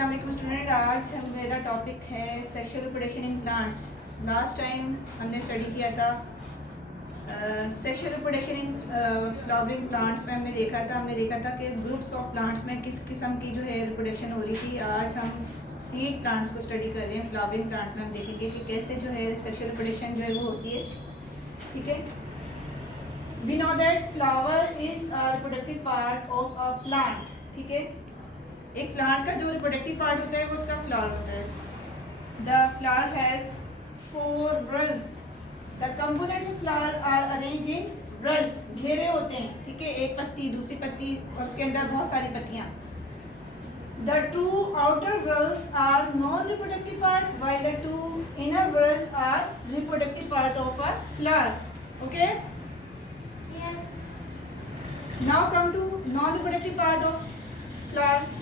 अस्सलाम वालेकुम स्टूडेंट। आज मेरा टॉपिक है sexual reproduction in plants. Last time हमने स्टडी किया था sexual reproduction in flowering plants में। हमने देखा था कि ग्रुप्स ऑफ प्लांट्स में किस किस्म की जो है रिप्रोडक्शन हो रही थी। आज हम सीड प्लांट्स को स्टडी कर रहे हैं। फ्लावरिंग प्लांट में हम देखेंगे कि कैसे जो है सेक्सुअल रिप्रोडक्शन जो है वो होती है। ठीक है, we know that flower is a reproductive part of a plant. ठीक है, एक प्लांट का जो रिप्रोडक्टिव पार्ट होता है वो उसका फ्लावर होता है। The flower has 4 whorls। The components of flower are arrange in whorls, घेरे होते हैं। ठीक है, एक पत्ती दूसरी पत्ती और उसके अंदर बहुत सारी पत्तियां। The 2 outer whorls are non-reproductive part, while the 2 inner whorls are reproductive part of a flower. Okay? Yes. Now come to non-reproductive part of flower.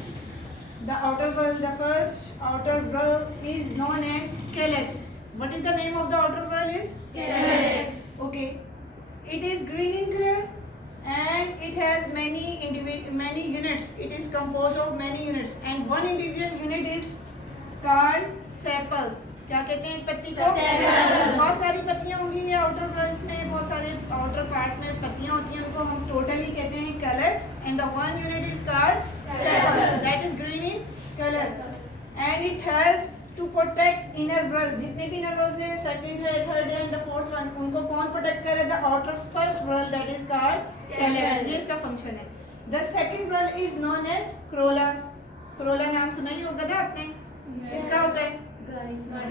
The outer whorl, the first outer whorl is known as calyx. What is the name of the outer whorl is? Calyx. Okay. It is green in color and it has many units. It is composed of many units and one individual unit is called sepals. क्या कहते हैं एक पत्ती को? Sepals. बहुत सारी पत्तियां होंगी ये आउटर whorls में, बहुत सारे आउटर पार्ट में पत्तियां होती हैं, उनको हम टोटली कहते हैं calyx and the one unit is called sepal. That is green in color and it helps to protect inner whorls. जितने भी inner whorls हैं, second है, third है and the fourth one, उनको कौन protect करे? The outer first whorl, that is called calyx. ये इसका function है। The second whorl is known as corolla. corolla नाम सुना ही होगा ना आपने? इसका होता है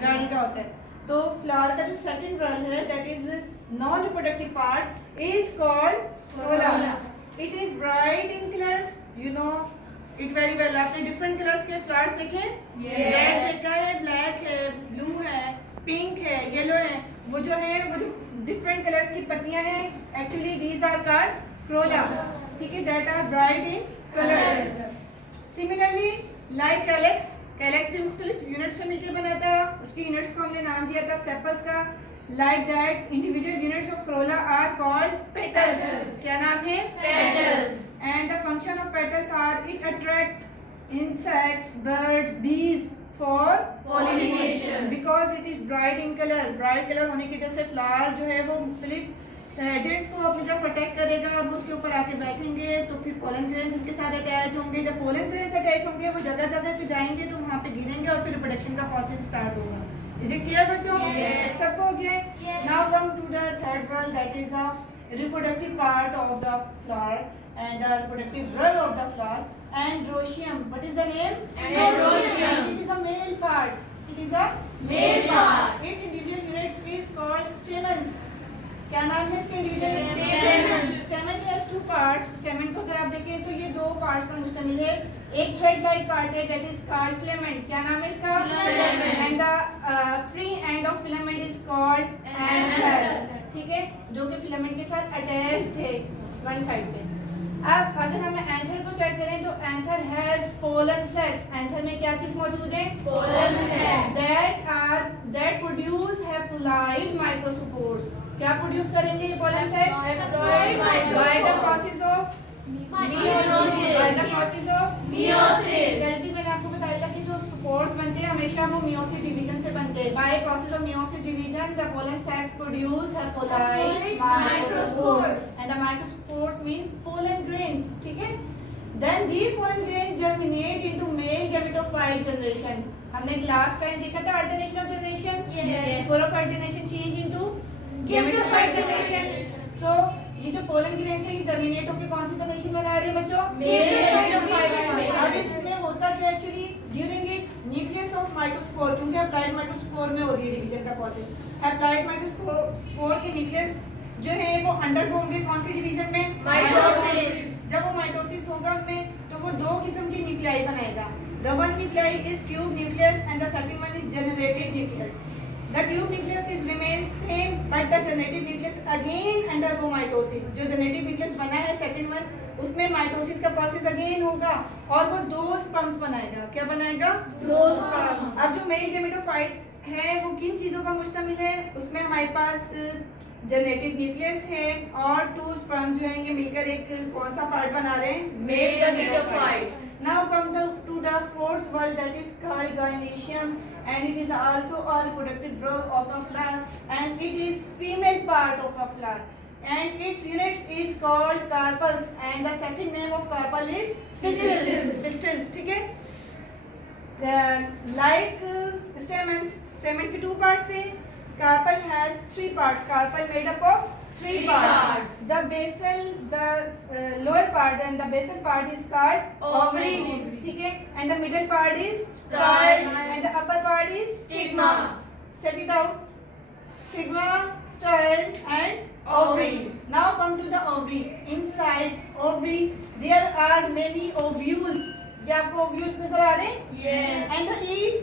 गाड़ी का होता है। तो फ्लावर का जो सेकंड whorl है, that is non reproductive part, is called corolla. It is bright in colors, you know it very well. आपने different colors के flowers देखे? रेड देखा है, ब्लैक है, ब्लू है, पिंक है, येलो है। वो जो different colors की पत्तियां हैं, actually these are called corolla. ठीक है, that are bright in colors. Similarly, like calyx, calyx भी मुख्तलिफ यूनिट से मिलकर बना था। उसकी यूनिट्स को हमने नाम दिया था सेपल्स का। Like that individual units of corolla are called petals. क्या नाम है? Petals. And the function of petals are it attract insects, birds, bees for pollination because it is bright in colour. Bright colour होने की वजह से flower जो है वो मुख्तलिफ एजेंट्स को अपनी तरफ अटैक करेगा और वो उसके ऊपर आके बैठेंगे, तो फिर पोलन ग्रेन्स उनके साथ अटैच होंगे। जब पोलन ग्रेन्स अटैच होंगे वो जगह जगह पे जाएंगे तो वहाँ पे गिरेंगे और फिर रिप्रोडक्शन का प्रोसेस स्टार्ट होगा। इज इट क्लियर बच्चों? सबको हो गया? Now come to the third whorl, that is a reproductive part of the flower and the reproductive whorl of the flower. Androecium. What is the name? Androecium. It is a male part. It is a Male part. Its individual units is called stamens. क्या नाम है इसके individual? Stamen. स्टेमन has 2 parts. स्टेमन को अगर आप देखें तो ये 2 पार्ट्स पर मुश्तमिल है। एक थ्रेड लाइक पार्ट है, दैट इज कॉल्ड फिलामेंट। क्या नाम है इसका? Filament. And the free end of filament is called anther. ठीक है, जो कि फिलामेंट के साथ अटैच्ड है वन साइड पे। अब अगर हम एंथर को चेक करें तो anther has pollen sets. Anther में क्या चीज मौजूद है? Pollen sacs. that produce haploid microspores. क्या प्रोड्यूस करेंगे ये pollen sets? Haploid microspores. By the process of Meiosis. by the process of Meiosis. जैसे भी मैंने आपको बताया था कि जो स्पोर्स बनते हैं हमेशा वो मियोसिस डिवीजन से बनते हैं। By process of meiosis division, the pollen sacs produce haploid microspores. And the microspores means pollen grains. ठीक है? Then these pollen grains germinate into male gametophyte generation. हमने लास्ट टाइम देखा था alternation of generation. Yes. Sporophyte generation change into gametophyte generation. तो ये जो pollen grains है ये जर्मिनेट होकर कौन सी जनरेशन बना रहे हैं बच्चों? Male gametophyte अब generation. इसमें होता क्या actually during it nucleus of microspore, क्योंकि हैप्लॉइड माइक्रोस्पोर में हो रही है डिवीजन का प्रोसेस। हैप्लॉइड माइक्रोस्पोर के न्यूक्लियस जो है वो अंडरगो होंगे कौन सी डिवीजन में? Mitosis. जब वो माइटोसिस होगा उनमें तो वो 2 किस्म की न्यूक्लियाई बनाएगा। The one nuclei is tube nucleus and the second one is generative nucleus. The tube nucleus is remains same but the generative nucleus again undergo mitosis. जो generative nucleus बना है second one उसमें mitosis का process again होगा और वो 2 sperms बनाएगा। क्या बनाएगा? 2 sperms. अब जो मेल गेमेटोफाइट है वो किन चीजों पर मुश्तमिल है? उसमें हमारे पास जनरेटिव न्यूक्लियस है और 2 स्पर्म जो है ये मिलकर एक कौन सा पार्ट बना रहे हैं? Male gametophyte. Now come to to the fourth wall, that is called gynoecium, and it is also a reproductive drug of a flower, and it is female part of a flower, and its units is called carpels, and the second name of carpel is Pistils. pistils. ठीक है? Like stamens, stamen के two parts है. Carpel has three parts. Carpel made up of three parts. The basal, the lower part and the basal part is called ovary. Ovary. ठीक है? And the middle part is Style. and the upper part is Stigma. check it out. Stigma, style and ovary. Now come to the ovary. Inside ovary there are many ovules. क्या आपको ovules नजर आ रहे हैं? Yes. And each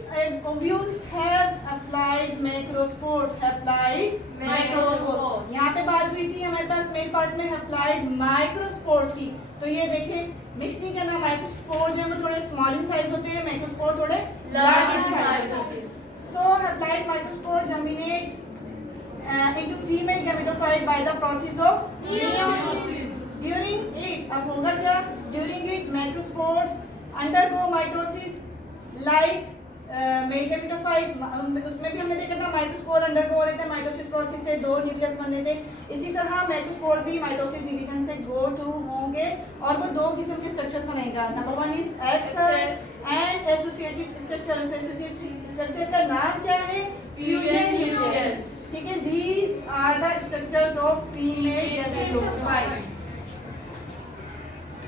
ovules have applied macrospores. Applied Macrospores. यहाँ पे बात हुई थी हमारे पास मेल पार्ट में applied microspores की. तो ये देखें मिक्स नहीं करना. माइक्रोस्पोर जो है वो थोड़े स्मॉल इन साइज होते हैं, माइक्रोस्पोर थोड़े Large large in in size size. होते हैं. So applied microspore germinate into female gametophyte by the process of Meiosis. During it, अब होगा क्या? During it, macrospores undergo mitosis like male gametophyte. उसमें भी हमने देखा था माइक्रोस्पोर अंडरगो हो रहे थे माइटोसिस प्रोसेस से, दो न्यूक्लियस बनते थे. इसी तरह माइक्रोस्पोर भी माइटोसिस डिवीजन से गो टू होंगे और वो दो किस्म के स्ट्रक्चर्स बनाएगा. Number one is access and associated structure. Associated structure का नाम क्या है? Fusion nucleus. ठीक है? These are the structures of female gametophyte.